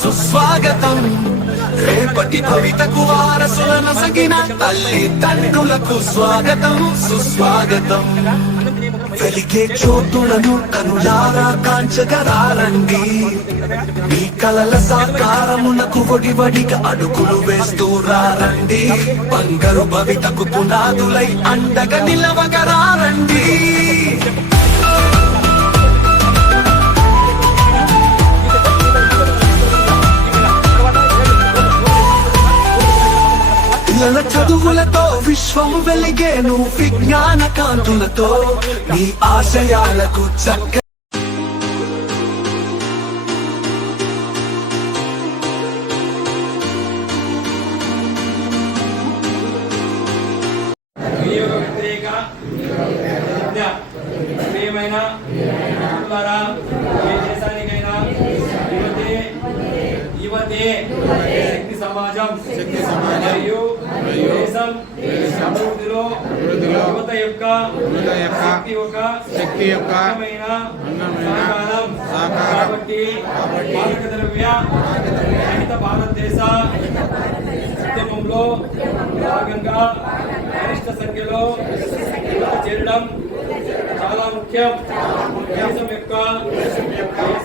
సుస్వాగతం. రేపటి భవితకు వారసులను సగిన తల్లిదండ్రులకు స్వాగతం సుస్వాగతం. వెలిగే చోటులను కనులారా కాంచగరారండి. మీ కలల సాకారమునకు వడివడిగా అడుగులు వేస్తూ రారండి. బంగారు భవితకు పునాదులై అండగా నిలవగరారండి. పిల్లల చదువులతో విశ్వము వెలిగేను విజ్ఞాన కాంతులతో. నీ ఆశయాలకు చక్క శక్తి సమాజం మరియు దేశం అభివృద్ధిలో యువత యొక్క శక్తి యొక్క కాబట్టి మాదక ద్రవ్య రహిత భారతదేశ ఉద్యమంలో భాగంగా గరిష్ట సంఖ్యలో యువత చేరడం చాలా ముఖ్యం. దేశం యొక్క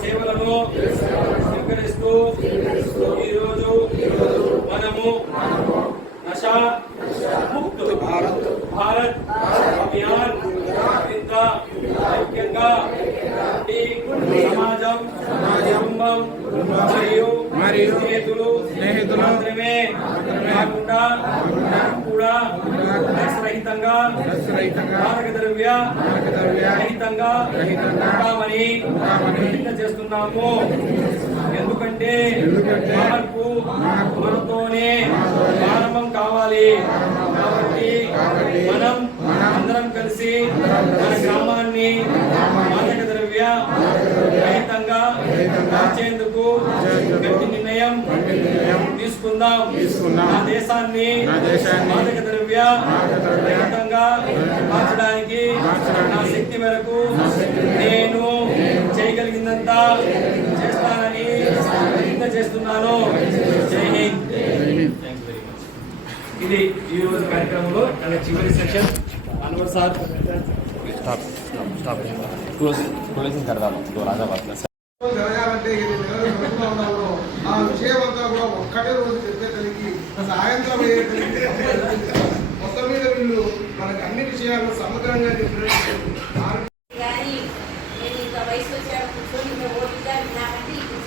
సేవలను స్వీకరిస్తూ ఈరోజు మనము నషా ముక్త భారత్ అభియాన్ కింద ఐక్యంగా సమాజం కుటుంబం మరియు స్నేహితులు మాత్రమే కాకుండా కూడా రహితంగా మాదక ద్రవ్య రహితంగా ఉంటామని ప్రతిజ్ఞ చేస్తున్నాము. ఎందుకంటే మార్పు మనతోనే ప్రారంభం కావాలి. కాబట్టి మనం అందరం కలిసి మన గ్రామాన్ని మాదక ద్రవ్య రహితంగా మార్చేందుకు గట్టి నిర్ణయం తీసుకుందాం. నా దేశాన్ని మాదక ద్రవ్య రహితంగా మార్చడానికి నా శక్తి మేరకు నేను చేయగలిగినంత చేస్తానని ప్రతిజ్ఞ చేస్తున్నాను. జై హింద్. ఇది ఈ రోజు కార్యక్రమంలో చివరి సెక్షన్. అన్వర్ సార్ జరగాలంటే ఆ విషయం అంతా కూడా ఒక్కటే రోజు చెప్పేదానికి సాయంత్రం మొత్తం మీద వీళ్ళు మనకి అన్ని విషయాలు సమగ్రంగా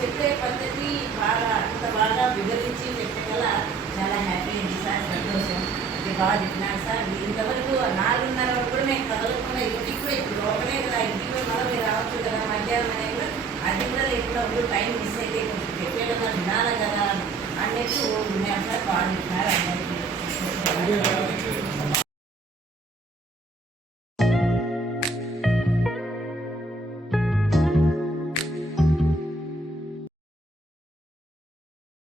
చెప్పే పద్ధతి బాగా అంత బాగా వివరించి చెప్పగల చాలా హ్యాపీ అయింది సార్. సంతోషం. ఇది బాగా చెప్పినారు సార్. ఇంతవరకు 4:30 వరకు కూడా నేను కదలకుండా ఇంటికి కూడా ఇప్పుడు ఒకనే కదా, ఇంటికి పోయి మళ్ళీ మీరు రావచ్చు కదా మధ్యాహ్నం అనేది కూడా అది కూడా లేకుండా టైం మిస్ అయితే కొంచెం చెప్పేటన్నా వినాలి కదా అన్నట్టు ఉన్నాను సార్. బాగా చెప్పినారు అందరికీ.